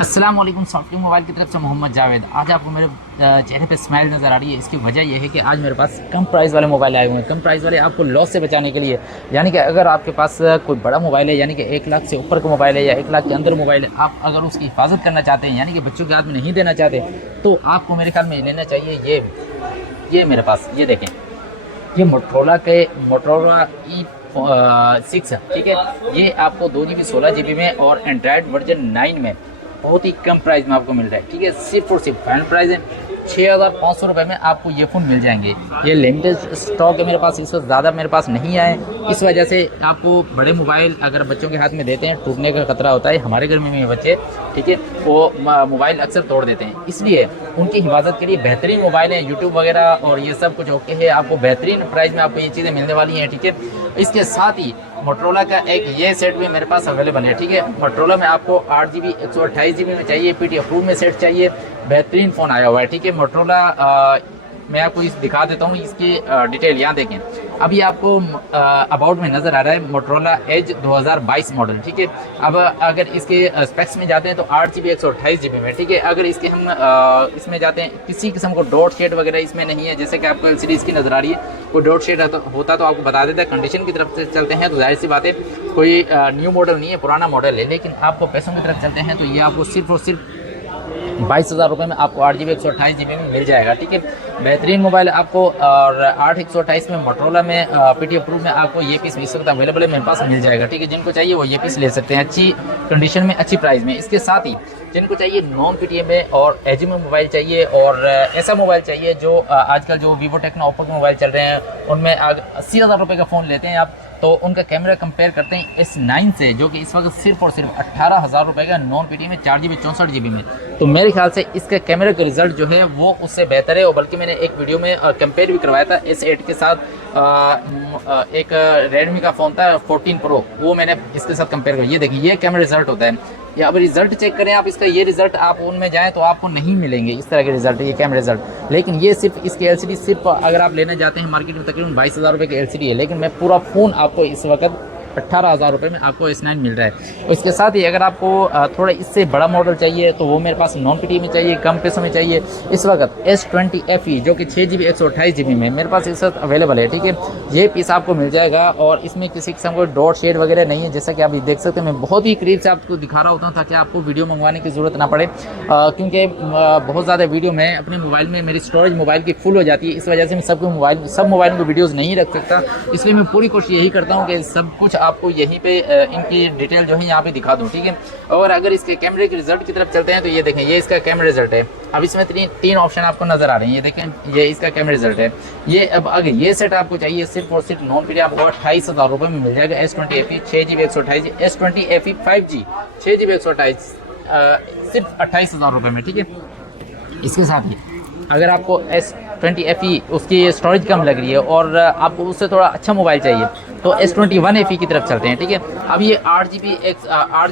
अस्सलाम वालेकुम। Software mobile की तरफ से मोहम्मद जावेद। आज आपको मेरे चेहरे पे स्माइल नज़र आ रही है। इसकी वजह यह है कि आज मेरे पास कम प्राइस वाले मोबाइल आए हुए हैं। कम प्राइस वाले आपको लॉस से बचाने के लिए, यानी कि अगर आपके पास कोई बड़ा मोबाइल है, यानी कि 1 लाख से ऊपर का मोबाइल है या 1 लाख के अंदर मोबाइल है, आप अगर उसकी हिफाजत करना चाहते हैं, यानी कि बच्चों के हाथ में नहीं देना चाहते, तो आपको मेरे ख्याल में लेना चाहिए ये मेरे पास ये देखें, ये मोटरोला E6, ठीक है। ये आपको 2 GB 16 GB में और एंड्रॉयड वर्जन 9 में बहुत ही कम प्राइस में आपको मिल रहा है, ठीक है। सिर्फ और सिर्फ फाइनल प्राइस है 6,500 रुपये में आपको ये फ़ोन मिल जाएंगे। ये लिमिटेड स्टॉक है मेरे पास, इस वक्त ज़्यादा मेरे पास नहीं आए। इस वजह से आपको बड़े मोबाइल अगर बच्चों के हाथ में देते हैं, टूटने का खतरा होता है। हमारे घर में भी बच्चे, ठीक है, वो मोबाइल अक्सर तोड़ देते हैं, इसलिए उनकी हिफाजत के लिए बेहतरीन मोबाइल है। यूट्यूब वगैरह और ये सब कुछ ओके है, आपको बेहतरीन प्राइस में आपको ये चीज़ें मिलने वाली हैं, ठीक है। इसके साथ ही मोटरोला का एक ये सेट भी मेरे पास अवेलेबल है, ठीक है। मोटरोला में आपको 8 GB 128 GB में चाहिए, PDF प्रूफ में सेट चाहिए, बेहतरीन फ़ोन आया हुआ है, ठीक है। मोटरोला मैं आपको इस दिखा देता हूँ, इसकी डिटेल यहाँ देखें। अभी आपको अबाउट में नज़र आ रहा है मोटरोला एज 2022 मॉडल, ठीक है। अब अगर इसके स्पेक्स में जाते हैं तो 8 GB 128 GB में, ठीक है। अगर इसके हम इसमें जाते हैं, किसी किस्म को डॉट शेड वगैरह इसमें नहीं है, जैसे कि आपको LCD इसकी नज़र आ रही है। कोई डॉट शेड होता तो आपको बता देता है। कंडीशन की तरफ से चलते हैं तो जाहिर सी बात है कोई न्यू मॉडल नहीं है, पुराना मॉडल है। लेकिन आपको पैसों की तरफ चलते हैं तो ये आपको सिर्फ और सिर्फ 22,000 रुपये में आपको 8 GB 128 GB में मिल जाएगा, ठीक है। बेहतरीन मोबाइल आपको, और 8 128 में मोटरोला में PDF प्रूफ में आपको ये पीस इस वक्त अवेलेबल है, मेरे पास मिल जाएगा, ठीक है। जिनको चाहिए वो ये पीस ले सकते हैं, अच्छी कंडीशन में, अच्छी प्राइस में। इसके साथ ही जिनको चाहिए नॉन PTM में और एज में मोबाइल चाहिए, और ऐसा मोबाइल चाहिए जो आजकल जो वीवो टेक्नो ओप्पो के मोबाइल चल रहे हैं, उनमें 80,000 रुपये का फ़ोन लेते हैं आप, तो उनका कैमरा कंपेयर करते हैं S9 से, जो कि इस वक्त सिर्फ और सिर्फ 18,000 रुपये का नॉन PTM में 4 GB 64 GB में। तो मेरे ख्याल से इसका कैमरा का रिजल्ट जो है वो उससे बेहतर है। और बल्कि मैंने एक वीडियो में कंपेयर भी करवाया था S8 के साथ। एक रेडमी का फ़ोन था 14 Pro, वो मैंने इसके साथ कंपेयर किया। ये देखिए, ये कैमरा रिजल्ट होता है। या अब रिजल्ट चेक करें आप इसका, ये रिजल्ट आप उनमें जाएं तो आपको नहीं मिलेंगे इस तरह के रिजल्ट, ये कैमरा रिजल्ट। लेकिन ये सिर्फ इसकी LCD सिर्फ अगर आप लेना चाहते हैं मार्केट में तकरीबन 22,000 रुपये की LCD है, लेकिन मैं पूरा फ़ोन आपको इस वक्त 18,000 रुपये में आपको S9 मिल रहा है। और इसके साथ ही अगर आपको थोड़ा इससे बड़ा मॉडल चाहिए तो वो मेरे पास नॉन PTM में चाहिए, कम पैसों में चाहिए। इस वक्त S20 FE जो कि 6 GB 128 GB में मेरे पास इस वक्त अवेलेबल है, ठीक है। ये पीस आपको मिल जाएगा और इसमें किसी किस्म को डॉट शेड वगैरह नहीं है, जैसा कि आप देख सकते हैं। मैं बहुत ही करीब से आपको दिखा रहा होता हूँ ताकि आपको वीडियो मंगवाने की ज़रूरत ना पड़े, क्योंकि बहुत ज़्यादा वीडियो में अपने मोबाइल में, मेरी स्टोरेज मोबाइल की फुल हो जाती है। इस वजह से मैं सब मोबाइल में वीडियोज़ नहीं रख सकता, इसलिए मैं पूरी कोशिश यही करता हूँ कि सब कुछ आपको यहीं पे इनकी डिटेल जो है यहाँ पे दिखा दूँ, ठीक है। और अगर इसके कैमरे के रिजल्ट की तरफ चलते हैं तो ये देखें, ये इसका कैमरा रिजल्ट है। अब इसमें तीन ऑप्शन आपको नजर आ रहे हैं, ये देखें, ये इसका कैमरा रिजल्ट है। ये अब अगर ये सेट आपको चाहिए सिर्फ और सिर्फ नॉन PTM आपको 28,000 रुपये में मिल जाएगा। S20 FE 6 GB 128, S20 FE 5G 6 GB 128 सिर्फ 28,000 रुपये में, ठीक है। इसके साथ ही अगर आपको S20 FE उसकी स्टोरेज कम लग रही है और आपको उससे थोड़ा अच्छा मोबाइल चाहिए तो S21 FE की तरफ चलते हैं, ठीक है। अब ये 8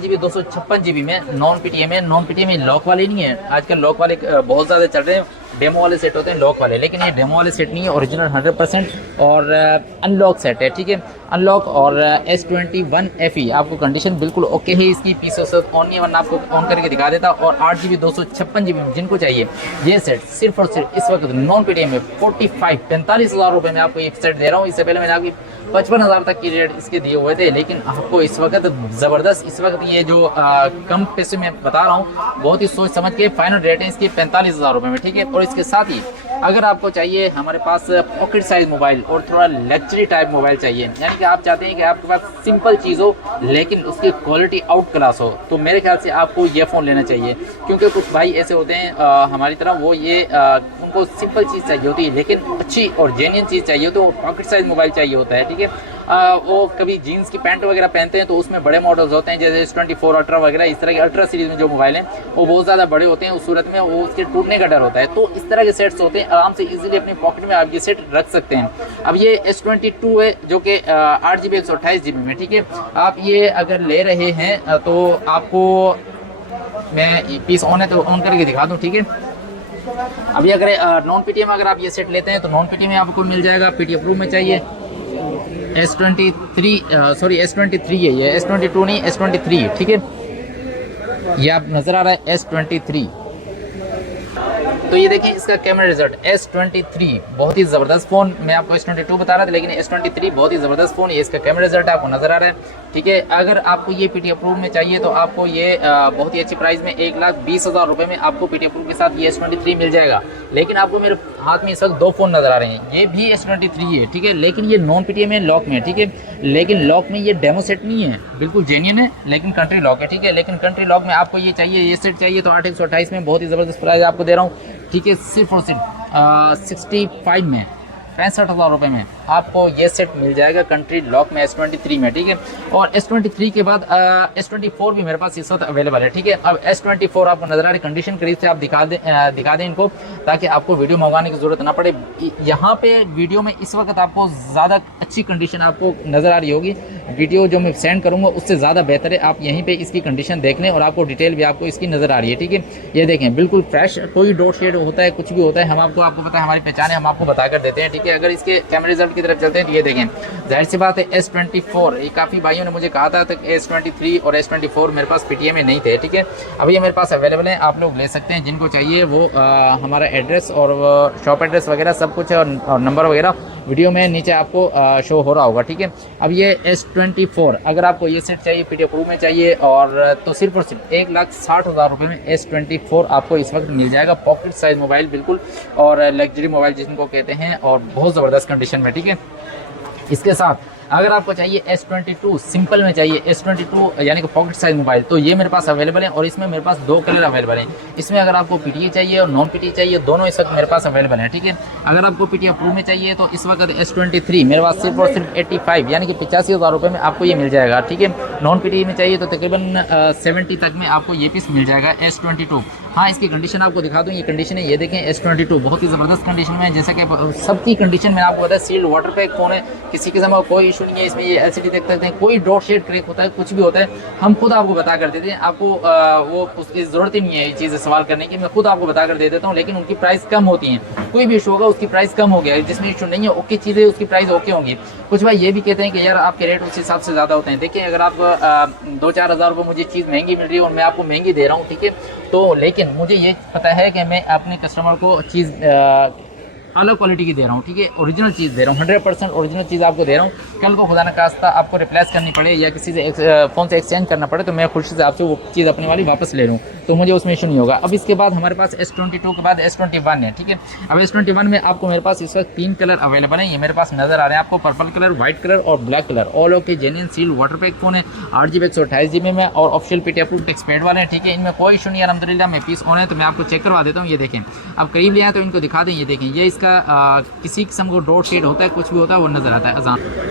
GB 256 GB में नॉन PTM है। नॉन PTM लॉक वाले नहीं है, आजकल लॉक वाले बहुत ज़्यादा चल रहे हैं, डेमो वाले सेट होते हैं लॉक वाले, लेकिन ये डेमो वाले सेट नहीं है, ओरिजिनल 100% और अनलॉक सेट है, ठीक है। अनलॉक और S21 FE आपको कंडीशन बिल्कुल ओके है इसकी। पीसों से ऑन आपको ऑन करके दिखा देता। और 8 GB 256 GB में जिनको चाहिए ये सेट सिर्फ और सिर्फ इस वक्त नॉन PTM में 45,000 रुपये में आपको ये सेट दे रहा हूँ। इससे पहले मैंने आपकी 55,000 तक की रेट इसके दिए हुए थे, लेकिन आपको इस वक्त ज़बरदस्त, इस वक्त ये जो कम पैसे में बता रहा हूँ, बहुत ही सोच समझ के फाइनल रेट है इसकी 45,000 रुपये में, ठीक है। और इसके साथ ही अगर आपको चाहिए हमारे पास पॉकेट साइज मोबाइल और थोड़ा लग्जरी टाइप मोबाइल चाहिए, यानी कि आप चाहते हैं कि आपके पास सिंपल चीज़ हो लेकिन उसकी क्वालिटी आउट क्लास हो, तो मेरे ख्याल से आपको ये फ़ोन लेना चाहिए। क्योंकि कुछ भाई ऐसे होते हैं हमारी तरह, वो ये उनको सिंपल चीज़ चाहिए होती है लेकिन अच्छी और जेन्युइन चीज़ चाहिए, तो पॉकेट साइज मोबाइल चाहिए होता है, ठीक है। वो कभी जीन्स की पैंट वगैरह पहनते हैं तो उसमें बड़े मॉडल्स होते हैं, जैसे S24 अल्ट्रा वगैरह, इस तरह के अल्ट्रा सीरीज में जो मोबाइल हैं वो बहुत ज़्यादा बड़े होते हैं, उस सूरत में वो उसके टूटने का डर होता है। तो इस तरह के सेट्स होते हैं, आराम से इजीली अपनी पॉकेट में आप ये सेट रख सकते हैं। अब ये S22 है जो कि 8 GB 128 GB में, ठीक है। आप ये अगर ले रहे हैं तो आपको मैं पीस ऑन है तो ऑन करके दिखा दूँ, ठीक है। अभी अगर नॉन PTM अगर आप ये सेट लेते हैं तो नॉन PTM में आपको मिल जाएगा, PDF प्रूफ में चाहिए S23 है ये, S22 नहीं, S23, ठीक है। ये आप नज़र आ रहा है S23। तो ये देखिए इसका कैमरा रिजल्ट S23 बहुत ही ज़बरदस्त फ़ोन। मैं आपको S22 बता रहा था, लेकिन S23 बहुत ही ज़बरदस्त फ़ोन। ये इसका कैमरा रिजल्ट आपको नज़र आ रहा है, ठीक है। अगर आपको ये पीटी अप्रूव में चाहिए तो आपको ये बहुत ही अच्छी प्राइस में 1,20,000 रुपये में आपको पीटी अप्रूव के साथ ये S23 मिल जाएगा। लेकिन आपको मेरे हाथ में इस वक्त दो फ़ोन नज़र आ रहे हैं, ये भी S23 है, ठीक है, लेकिन ये नॉन PTM में लॉक में है, ठीक है। लेकिन लॉक में ये डेमो सेट नहीं है, बिल्कुल जेन्युइन है, लेकिन कंट्री लॉक है, ठीक है। लेकिन कंट्री लॉक में आपको ये चाहिए, ये सेट चाहिए तो 8/128 में बहुत ही ज़बरदस्त प्राइस आपको दे रहा हूँ, ठीक है। सिर्फ और सिर्फ 65 में, 65,000 रुपये में आपको ये सेट मिल जाएगा कंट्री लॉक में S23 में, ठीक है। और S23 के बाद S24 भी मेरे पास इस वक्त अवेलेबल है, ठीक है। अब S24 आपको नजर आ रही कंडीशन करीब से आप दिखा दें इनको, ताकि आपको वीडियो मंगवाने की जरूरत ना पड़े। यहाँ पे वीडियो में इस वक्त आपको ज़्यादा अच्छी कंडीशन आपको नज़र आ रही होगी, वीडियो जो मैं सेंड करूँगा उससे ज़्यादा बेहतर है। आप यहीं पर इसकी कंडीशन देख लें और आपको डिटेल भी आपको इसकी नज़र आ रही है, ठीक है। ये देखें बिल्कुल फ्रेश, कोई डॉट शेड होता है, कुछ भी होता है, हम आपको पता है, हमारी पहचान है, हम आपको बता कर देते हैं, ठीक है। अगर इसके कैमरा रिजल्ट की तरफ चलते हैं तो ये देखें, जाहिर सी बात है S24, ये काफ़ी भाइयों ने मुझे कहा था कि S23 और S24 मेरे पास PTM में नहीं थे, ठीक है। अभी ये मेरे पास अवेलेबल है, आप लोग ले सकते हैं, जिनको चाहिए वो हमारा एड्रेस और शॉप एड्रेस वगैरह सब कुछ है, और नंबर वगैरह वीडियो में नीचे आपको शो हो रहा होगा, ठीक है। अब ये S24 अगर आपको ये सेट चाहिए PTM प्रो में चाहिए और तो सिर्फ और सिर्फ 1,60,000 रुपये में S24 आपको इस वक्त मिल जाएगा। पॉकेट साइज मोबाइल बिल्कुल, और लग्जरी मोबाइल जिनको कहते हैं, और बहुत ज़बरदस्त कंडीशन में, ठीक है। इसके साथ अगर आपको चाहिए S22 सिंपल में चाहिए, S22 यानी कि पॉकेट साइज मोबाइल, तो ये मेरे पास अवेलेबल है, और इसमें मेरे पास दो कलर अवेलेबल हैं। इसमें अगर आपको PTA चाहिए और नॉन PTA चाहिए, दोनों इस वक्त मेरे पास अवेलेबल है, ठीक है। अगर आपको PTA प्रो में चाहिए तो इस वक्त S23 मेरे पास सिर्फ और सिर्फ 85 यानी कि 85,000 रुपये में आपको ये मिल जाएगा, ठीक है। नॉन PTA में चाहिए तो तकरीबन 70 तक में आपको ये पीस मिल जाएगा S22। हाँ, इसकी कंडीशन आपको दिखा दूँ, ये कंडीशन है, ये देखें S22 बहुत ही ज़बरदस्त कंडीशन में है। जैसा कि सबकी कंडीशन मैंने आपको बताया, सील्ड वाटर पैक फ़ोन है, किसी किस्म का कोई इशू नहीं है इसमें। ये LCD देख सकते हैं, कोई डॉट शेड क्रैक होता है, कुछ भी होता है, हम खुद आपको बता कर देते हैं। आपको वो उसकी ज़रूरत ही नहीं है ये चीज़ सवाल करने की, मैं खुद आपको बता कर दे देता हूँ। लेकिन उनकी प्राइस कम होती है, कोई भी इशू होगा उसकी प्राइस कम हो गया, जिसमें इशू नहीं है ओके चीज़ें उसकी प्राइस ओके होंगी। कुछ भाई ये भी कहते हैं कि यार आपके रेट उस हिसाब से ज़्यादा होते हैं। देखिए अगर आप 2-4 हज़ार रुपये मुझे चीज़ महंगी मिल रही है और मैं आपको महंगी दे रहा हूँ, ठीक है, तो लेकिन मुझे ये पता है कि मैं अपने कस्टमर को चीज़ अलग क्वालिटी की दे रहा हूँ, ठीक है, ओरिजिनल चीज़ दे रहा हूँ, 100% ओरिजिनल चीज़ आपको दे रहा हूँ। कल को खुदा न खास्ता आपको रिप्लेस करनी पड़े या किसी से फ़ोन से एक्सचेंज करना पड़े तो मैं खुशी से आपसे वो चीज़ अपने वाली वापस ले लूँ, तो मुझे उसमें इशू नहीं होगा। अब इसके बाद हमारे पास S22 के बाद S21 है, ठीक है। अब S21 में आपको मेरे पास इस वक्त 3 कलर अवेलेबल हैं, ये मेरे पास नज़र आ रहे हैं आपको, पर्पल कलर, व्हाइट कलर और black colour. All okay genuine seal water pack phone है, 8GB 128 GB में, और official PTA approved text pad वाले हैं, ठीक है। इनमें कोई इशू नहीं है अलहमदुलिल्लाह। मैं पीस ऑन है तो मैं आपको चेक करवा देता हूँ। ये देखें, आप करीब ले आए तो इनको दिखा दें, ये देखें, ये इसका किसी किस्म को डॉट शेड होता है, कुछ भी होता है, वो नज़र आता है अजान।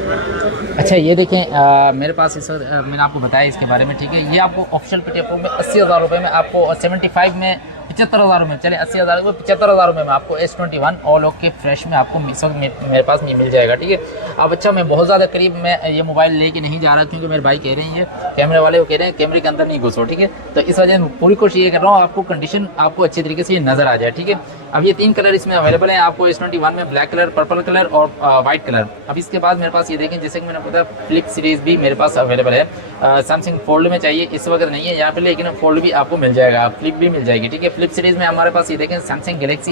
अच्छा ये देखें, मेरे पास इस वक्त मैंने आपको बताया इसके बारे में, ठीक है। ये आपको ऑफिशियल PTA अप्रूव्ड में 80,000 रुपये में आपको, 75 में 75,000 में, चले 80,000 में 75,000 रुपये में आपको S21 ऑल ओके फ्रेश में आपको मेरे पास मिल जाएगा, ठीक है। अब अच्छा मैं बहुत ज़्यादा करीब मैं ये मोबाइल लेके नहीं जा रहा, क्योंकि मेरे भाई कह रहे हैं, ये कैमरे वाले वो कह रहे हैं कैमरे के अंदर नहीं घुसो, ठीक है। तो इस वजह से पूरी कोशिश ये कर रहा हूँ आपको कंडीशन आपको अच्छी तरीके से ये नज़र आ जाए, ठीक है। अब ये 3 कलर इसमें अवेलेबल हैं आपको S21 में, ब्लैक कलर, पर्पल कलर और वाइट कलर। अब इसके बाद मेरे पास ये देखें, जैसे कि मैंने बताया फ्लिप सीरीज़ भी मेरे पास अवेलेबल है। सैमसंग फोल्ड में चाहिए इस वक्त नहीं है यहाँ पे, लेकिन फोल्ड भी आपको मिल जाएगा, फ्लिप भी मिल जाएगी, ठीक है। फ्लिप सीरीज़ में हमारे पास ये देखें Samsung Galaxy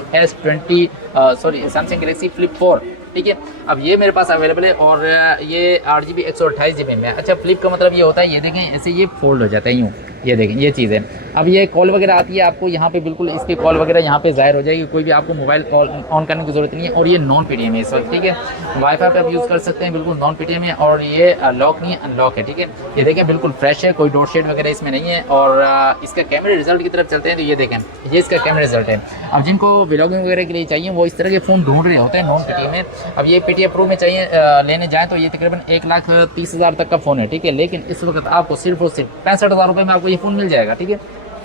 Samsung Galaxy flip 4, ठीक है। अब ये मेरे पास अवेलेबल है, और ये 8GB 128 GB में। अच्छा फ्लिप का मतलब ये होता है, ये देखें ऐसे ये फोल्ड हो जाता है यूँ, ये देखें ये चीज़ है। अब ये कॉल वगैरह आती है आपको यहाँ पे, बिल्कुल इसकी कॉल वगैरह यहाँ पे ज़ाहिर हो जाएगी, कोई भी आपको मोबाइल कॉल ऑन करने की ज़रूरत नहीं है। और ये नॉन PTM है इस वक्त, ठीक है। वाईफाई पे आप यूज़ कर सकते हैं, बिल्कुल नॉन PTM है, और ये लॉक नहीं है, अनलॉक है, ठीक है। ये देखें बिल्कुल फ्रेश है, कोई डॉट शेड वगैरह इसमें नहीं है। और इसका कैमरे रिजल्ट की तरफ चलते हैं तो ये देखें, ये इसका कैमरा रिजल्ट है। अब जिनको व्लॉगिंग वगैरह के लिए चाहिए वो इस तरह के फ़ोन ढूंढ रहे होते हैं नॉन PTM में। अब ये PTA प्रो में चाहिए लेने जाएँ तो ये तकरीबन 1,30,000 तक का फ़ोन है, ठीक है। लेकिन इस वक्त आपको सिर्फ और सिर्फ 65,000 रुपये में आपको ये फ़ोन मिल जाएगा, ठीक है।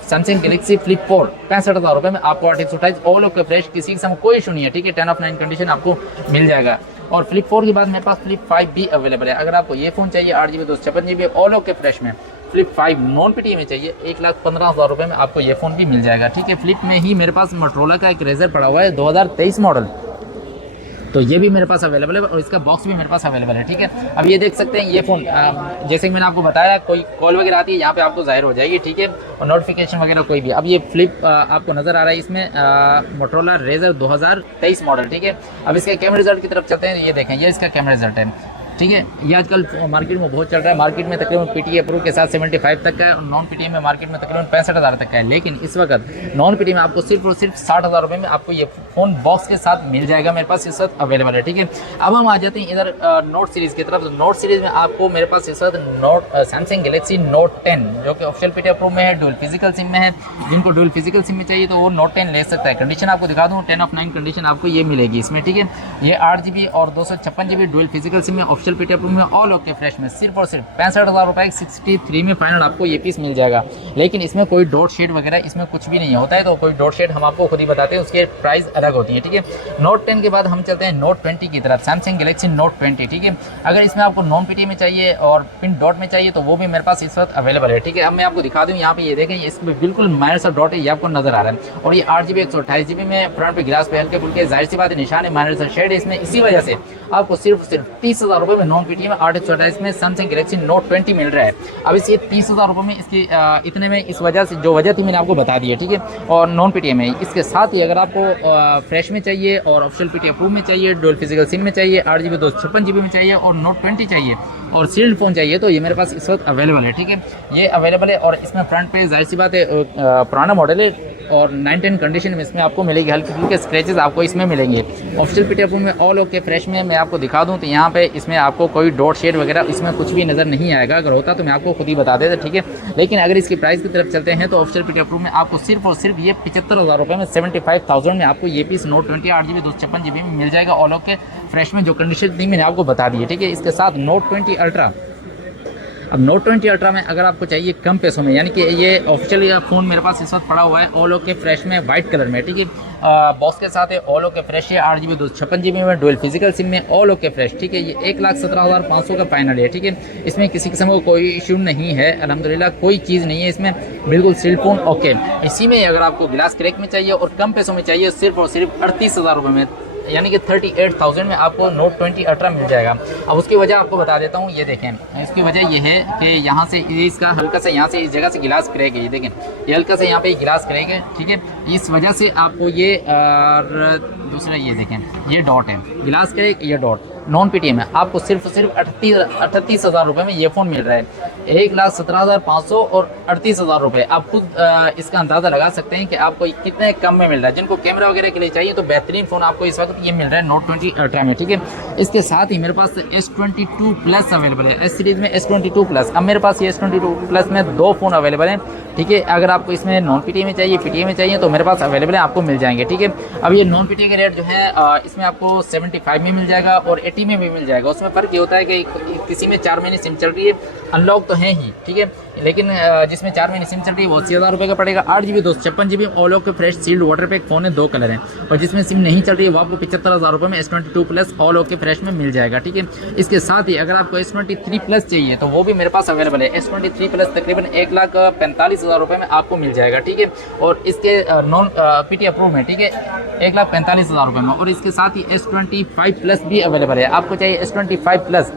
सैमसंग गैलेक्सी फ्लिप 4 65,000 रुपये में आपको 8/128 ऑल ओके फ्रेश, किसी किस्म कोई इशू नहीं है, ठीक है। 10 ऑफ 9 कंडीशन आपको मिल जाएगा। और फ्लिप 4 के बाद मेरे पास फ्लिप 5 भी अवेलेबल है। अगर आपको ये फ़ोन चाहिए 8GB 256GB all okay fresh में, फ्लिप 5 नॉन PTA में चाहिए 1,15,000 रुपये में आपको ये फ़ोन भी मिल जाएगा, ठीक है। फ्लिप में ही मेरे पास मोटरोला का एक रेजर पड़ा हुआ है 2023 मॉडल, तो ये भी मेरे पास अवेलेबल है और इसका बॉक्स भी मेरे पास अवेलेबल है, ठीक है। अब ये देख सकते हैं ये फ़ोन जैसे कि मैंने आपको बताया, कोई कॉल वगैरह आती है यहाँ पे आपको ज़ाहिर हो जाएगी, ठीक है, और नोटिफिकेशन वगैरह कोई भी। अब ये फ्लिप आपको नज़र आ रहा है, इसमें मोटोरोला रेजर 2023 मॉडल, ठीक है। अब इसके कैमरा रिजल्ट की तरफ चलते हैं, ये देखें, ये इसका कैमरा रिजल्ट है, ठीक है। ये आजकल मार्केट में बहुत चल रहा है, मार्केट में तकरीबन पीटीए अप्रूव के साथ 75 तक का है और नॉन पीटीए में मार्केट में तकरीबन 65,000 तक का है। लेकिन इस वक्त नॉन पीटीए में आपको सिर्फ और सिर्फ 60,000 रुपये में आपको ये फ़ोन बॉक्स के साथ मिल जाएगा, मेरे पास इस वक्त अवेलेबल है, ठीक है। अब हम आ जाते हैं इधर नोट सीरीज़ की तरफ। नोट सीरीज़ में आपको मेरे पास इस वक्त सैमसंग गैलेक्सी नोट 10 जो कि ऑफिशियल पीटीए अप्रूव में है, डुअल फिजिकल सिम में है। जिनको डुअल फिजिकल सिम में चाहिए तो वो नोट 10 ले सकता है। कंडीशन आपको दिखा दूँ, 10/9 कंडीशन आपको ये मिलेगी इसमें, ठीक है। ये 8GB और 256GB डुअल फिजिकल सिम में ऑफिशियल पीटीए अप्रूव में ऑल ओके फ्रेश में सिर्फ और सिर्फ 65,000 रुपये 63 में फाइनल आपको ये पीस मिल जाएगा। लेकिन इसमें कोई डॉट शेड वगैरह इसमें कुछ भी नहीं होता है, तो कोई डॉट शेड हम आपको खुद ही बताते हैं, उसके प्राइस अलग होती है, ठीक है। नोट 10 के बाद हम चलते हैं नोट 20 की तरफ, सैमसंग गैलेक्सी नोट 20, ठीक है। अगर इसमें आपको नॉन पीटी में चाहिए और पिन डॉट में चाहिए तो वो भी मेरे पास इस वक्त अवेलेबल है, ठीक है। अब मैं आपको दिखा दूँ, यहाँ पे ये देखें, इसमें बिल्कुल माइनर सा डॉट है, ये आपको नजर आ रहा है। और ये 8GB 128GB में फ्रंट पे गिलास पे हल्के फुल्के, जाहिर सी बात है निशान है, माइनर सा शेड है इसमें, इसी वजह से आपको सिर्फ 30,000 रुपये में नॉन पीटी में 8/128 में सैमसंग गैलेक्सी नोट 20 मिल रहा है। अब इस ये 30,000 रुपये में इसकी इतने में इस वजह से जो वजह थी मैंने आपको बता दी है, ठीक है। और नॉन पीटीए में इसके साथ ही अगर आपको फ्रेश में चाहिए और ऑफिशियल पीटीए अप्रूव में चाहिए, डुअल फिजिकल सिम में चाहिए, 8GB 256GB में चाहिए और नोट 20 चाहिए और सील्ड फ़ोन चाहिए तो ये मेरे पास इस वक्त अवेलेबल है, ठीक है। ये अवेलेबल है और इसमें फ्रंट पे जाहिर सी बात है पुराना मॉडल है और 9-10 कंडीशन में इसमें आपको मिलेगी, हल्के फुल्के स्क्रैचेस आपको इसमें मिलेंगे। ऑफिशियल पीटीए अप्रूव में ऑल ओके फ्रेश में मैं आपको दिखा दूं तो यहाँ पे इसमें आपको कोई डॉट शेड वगैरह इसमें कुछ भी नज़र नहीं आएगा, अगर होता तो मैं आपको खुद ही बता देता, ठीक है। लेकिन अगर इसकी प्राइस की तरफ चलते हैं तो ऑफिशियल पीटीए अप्रूव में आपको सिर्फ और सिर्फ ये 75,000 रुपये में 75,000 में आपको ये पीस नोट 20 8GB 256GB में मिल जाएगा, ऑल ओके फ्रेश में जो कंडीशन थी मैंने आपको बता दी है, ठीक है। इसके साथ नोट 20 अल्ट्रा, अब नोट 20 अल्ट्रा में अगर आपको चाहिए कम पैसों में, यानी कि ये ऑफिशियल फ़ोन मेरे पास इस वक्त पड़ा हुआ है ऑल ओके फ्रेश में वाइट कलर में, ठीक है। बॉक्स के साथ है, ऑल ओके फ्रेश है, 8GB 256GB में डुअल फिजिकल सिम में ऑल ओके फ्रेश, ठीक है। ये 1,17,500 का फाइनल है, ठीक है। इसमें किसी किस्म का कोई इशू नहीं है, अल्हम्दुलिल्लाह कोई चीज़ नहीं है इसमें, बिल्कुल सील फोन ओके। इसी में अगर आपको ग्लास क्रैक में चाहिए और कम पैसों में चाहिए सिर्फ और सिर्फ 38,000 रुपये में, यानी कि 38,000 में आपको नोट 20 अल्ट्रा मिल जाएगा। अब उसकी वजह आपको बता देता हूँ, ये देखें, इसकी वजह ये है कि यहाँ से इसका हल्का सा यहाँ से इस जगह से गिलास क्रैक है, ये देखें, ये हल्का सा यहाँ पे गिलास क्रैक है, ठीक है। इस वजह से आपको ये दूसरा ये देखें, ये डॉट है, गिलास क्रैक, ये डॉट। नॉन पीटीए में आपको सिर्फ 38,000 रुपये में ये फ़ोन मिल रहा है, 1,17,500 और 38,000 रुपये। आप खुद इसका अंदाज़ा लगा सकते हैं कि आपको कितने कम में मिल रहा है। जिनको कैमरा वगैरह के लिए चाहिए तो बेहतरीन फ़ोन आपको इस वक्त ये मिल रहा है नोट 20 अल्ट्रा में, ठीक है। इसके साथ ही मेरे पास S22 प्लस अवेलेबल है, एस सीरीज़ में S22 प्लस। अब मेरे पास ये S22 प्लस में 2 फ़ोन अवेलेबल हैं, ठीक है। अगर आपको इसमें नॉन पीटीए में चाहिए, पीटीए में चाहिए तो मेरे पास अवेलेबल है, आपको मिल जाएंगे, ठीक है। अब ये नॉन पीटीए के रेट जो है इसमें आपको 75 में मिल जाएगा और 80 में भी मिल जाएगा। उसमें फ़र्क ये होता है कि किसी में 4 महीने सिम चल रही है, अनलॉक तो है ही, ठीक है, लेकिन जिसमें 4 महीने सिम चल रही है वो 80,000 रुपये का पड़ेगा। 8GB 256GB all okay fresh sealed water pack phone है, 2 कलर हैं। और जिसमें सिम नहीं चल रही है वो आपको 75,000 रुपये में S22 plus all okay fresh में मिल जाएगा, ठीक है। इसके साथ ही अगर आपको S23 प्लस चाहिए तो वो भी मेरे पास अवेलेबल है। S23 प्लस तकरीबन 1,45,000 रुपये में आपको मिल जाएगा, ठीक है। और इसके नॉन पीटी अप्रूव में, ठीक है, 1,45,000 रुपये में। और इसके साथ ही S25 प्लस भी अवेलेबल है। आपको चाहिए S25 प्लस,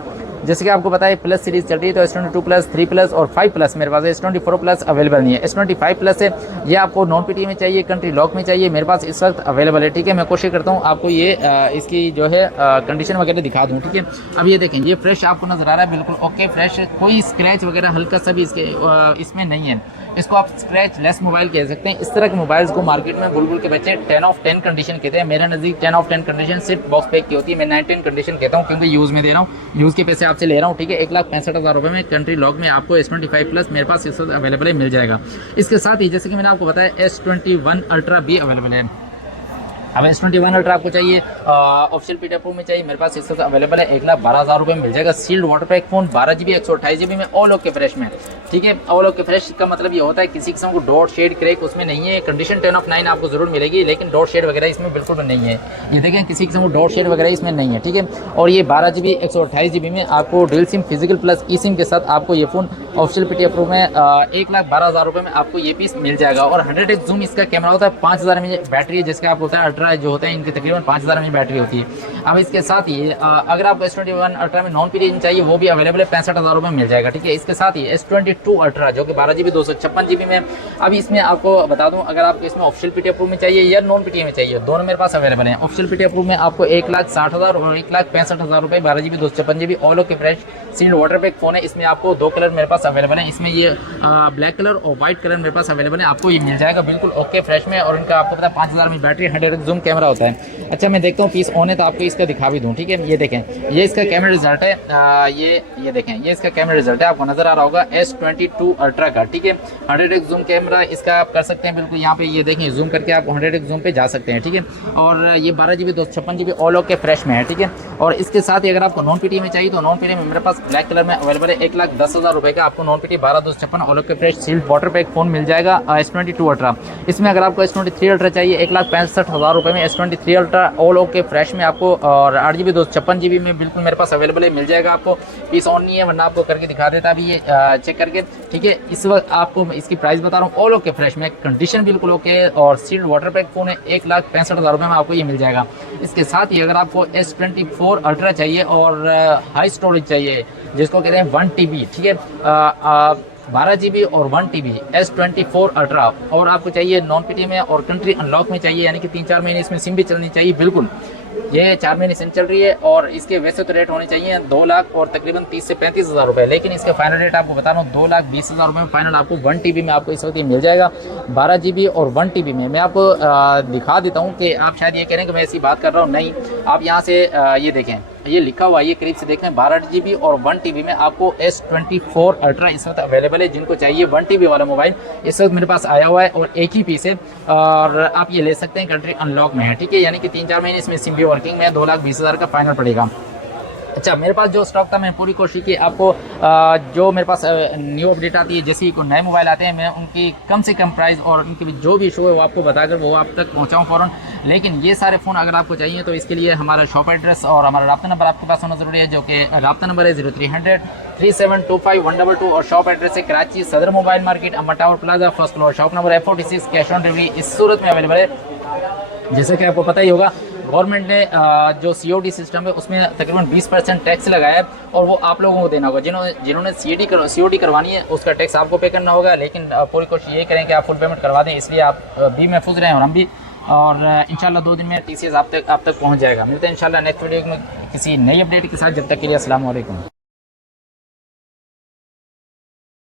जैसे कि आपको पता है प्लस सीरीज़ चल रही है तो S22 प्लस, 3 प्लस और 5 प्लस मेरे पास है। S24 प्लस अवेलेबल नहीं है, S25 प्लस है। ये आपको नॉन पीटी में चाहिए, कंट्री लॉक में चाहिए, मेरे पास इस वक्त अवेलेबल है, ठीक है। मैं कोशिश करता हूँ आपको ये इसकी जो है कंडीशन वगैरह दिखा दूँ, ठीक है। अब ये देखें, ये फ्रेश आपको नज़र आ रहा है, बिल्कुल ओके फ्रेश, कोई स्क्रैच वगैरह हल्का सा भी इसमें नहीं है। इसको आप स्क्रैच लेस मोबाइल कह सकते हैं। इस तरह के मोबाइल्स को मार्केट में बुलबुल के बच्चे 10 ऑफ 10 कंडीशन कहते हैं। मेरे नज़दीक 10 ऑफ 10 कंडीशन सिर्फ बॉक्स पैक की होती है। मैं 9-10 कंडीशन कहता हूँ क्योंकि यूज़ में दे रहा हूँ, यूज़ के पैसे आपसे ले रहा हूँ, ठीक है। 1,65,000 रुपये में कंट्री लॉक में आपको S25 प्लस मेरे पास इस वक्त अवेलेबल है, मिल जाएगा। इसके साथ ही जैसे कि मैंने आपको बताया S21 अल्ट्रा भी अवेलेबल है। अब S21 अल्ट्रा आपको चाहिए ऑफिशियल पीटी अप्रूव में चाहिए, मेरे पास इस वक्त अवेलेबल है, 1,12,000 रुपये में मिल जाएगा। Sealed water pack phone 12GB 128GB में ऑल ओके फ्रेश में, ठीक है। ऑल ओके फ्रेश का मतलब ये होता है किसी किस्म को डॉट शेड क्रैक उसमें नहीं है। कंडीशन 10 ऑफ 9 आपको जरूर मिलेगी, लेकिन डॉट शेड वगैरह इसमें बिल्कुल भी नहीं है। ये देखें, किसी किस्म को डॉट शेड वगैरह इसमें नहीं है, ठीक है। और ये 12GB 128GB में आपको डुअल सिम फिजिकल प्लस ई सिम के साथ आपको ये फ़ोन ऑफिशियल पीटी अप्रूव में 1,12,000 रुपये में आपको ये पीस मिल जाएगा। और 100x जूम इसका कैमरा होता है, 5,000 mAh बैटरी है, जिसका आपको होता है अल्ट्रा अल्ट्रा जो होते हैं इनकी तकरीबन 5000 mAh बैटरी होती है। अब इसके साथ ही अगर आपको S21 अल्ट्रा में नॉन पीरियड चाहिए वो भी अवेलेबल है, 65,000 रुपये में मिल जाएगा, ठीक है। इसके साथ ही S22 अल्ट्रा जो कि 12 GB 256 GB में। अभी इसमें आपको बता दूं, अगर आपको इसमें ऑफिशियल PTI अप्रूव में चाहिए या नॉन PTI में चाहिए, दोनों मेरे पास अवेलेबल है। ऑफिशियल PTI अप्रूव में आपको 1,60,000 और 1,65,000 रुपये 12 GB 256 GB all okay fresh sealed water pack phone है। इसमें आपको 2 कलर मेरे पास अवेलेबल है, इसमें ये ब्लैक कलर और व्हाइट कलर मेरे पास अवेलेबल है, आपको ये मिल जाएगा बिल्कुल ओके फ्रेश में। और इनका आपको पता है 5000 mAh battery, 100x zoom camera होता है। अच्छा मैं देखता हूँ पीस ऑन है तो आपको इसका दिखा भी दूँ, ठीक है। ये देखें, ये इसका कैमरा रिजल्ट है, ये देखें, ये इसका कैमरा रिजल्ट है, आपको नजर आ रहा होगा S22 अल्ट्रा का, ठीक है। 100x जूम कैमरा इसका आप कर सकते हैं बिल्कुल, यहाँ पे ये देखें जूम करके आप 100x जूम पे जा सकते हैं, ठीक है। और ये 12 GB 256 GB all okay fresh में है, ठीक है। और इसके साथ ही अगर आपको नॉन PTI में चाहिए तो नॉन PTI में मेरे पास ब्लैक कलर में अवेलेबल है, 1,10,000 रुपये का आपको non PTI 12 256 all okay fresh sealed water pack phone मिल जाएगा S22 अल्ट्रा। इसमें अगर आपको S23 अल्ट्रा चाहिए 1,65,000 रुपये में S23 ultra all okay fresh में आपको, और 8 GB 256 GB में बिल्कुल मेरे पास अवेलेबल है, मिल जाएगा आपको। पीस ऑन नहीं है वरना आपको करके दिखा देता अभी ये चेक करके, ठीक है। इस वक्त आपको इसकी प्राइस बता रहा हूँ, ऑल ओके फ्रेश में, कंडीशन बिल्कुल ओके और सील्ड वाटर पैक फोन है, 1,65,000 रुपये में आपको ये मिल जाएगा। इसके साथ ही अगर आपको S24 अल्ट्रा चाहिए और हाई स्टोरेज चाहिए जिसको कहते हैं 1 TB, ठीक है, 12 GB और 1 TB S24 अल्ट्रा, और आपको चाहिए नॉन PTI में और कंट्री अनलॉक में चाहिए, यानी कि 3-4 महीने इसमें सिम भी चलनी चाहिए, बिल्कुल ये 4 महीने सिम चल रही है। और इसके वैसे तो रेट होने चाहिए 2 लाख और तकरीबन 30 से 35,000 रुपये, लेकिन इसका फाइनल रेट आपको बता रहा हूँ 2,20,000 रुपये में फाइनल आपको 1 TB में आपको इस वक्त मिल जाएगा। 12 GB और 1 TB में मैं आपको दिखा देता हूँ कि आप शायद ये कह रहे हैं कि मैं ऐसी बात कर रहा हूँ, नहीं, आप यहाँ से ये देखें, ये लिखा हुआ है, ये करीब से देखें, 12 GB और 1 TB में आपको S24 अल्ट्रा इस वक्त अवेलेबल है। जिनको चाहिए 1 TB वाला मोबाइल इस वक्त मेरे पास आया हुआ है और एक ही पीस है, और आप ये ले सकते हैं, कंट्री अनलॉक में है, ठीक है, यानी कि 3-4 महीने इसमें सिम भी वर्किंग में है, 2,20,000 का फाइनल पड़ेगा। अच्छा मेरे पास जो स्टॉक था मैं पूरी कोशिश की आपको जो मेरे पास न्यू अपडेट आती है, जैसे कोई नए मोबाइल आते हैं मैं उनकी कम से कम प्राइस और उनकी जो भी इशू है वो आपको बताकर वो आप तक पहुंचाऊं फ़ौरन। लेकिन ये सारे फ़ोन अगर आपको चाहिए तो इसके लिए हमारा शॉप एड्रेस और हमारा रब्ता नंबर आपके पास होना ज़रूरी है, जो कि रब्ता नंबर है 0300 3725 122 और शॉप एड्रेस है कराची सदर मोबाइल मार्केट अम्मा tower plaza first floor, shop number F46, cash on delivery इस सूरत में अवेलेबल है। जैसे कि आपको पता ही होगा गवर्नमेंट ने जो COD सिस्टम है उसमें तकरीबन 20% टैक्स लगाया है और वो आप लोगों को देना होगा। जिन्होंने COD करवानी है उसका टैक्स आपको पे करना होगा, लेकिन पूरी कोशिश ये करें कि आप फुल पेमेंट करवा दें, इसलिए आप भी महफूज रहें और हम भी। और इंशाल्लाह 2 दिन में TCS आप तक पहुँच जाएगा। मिलते हैं इंशाल्लाह नेक्स्ट वीडियो में किसी नई अपडेट के साथ, जब तक के लिए अस्सलाम वालेकुम।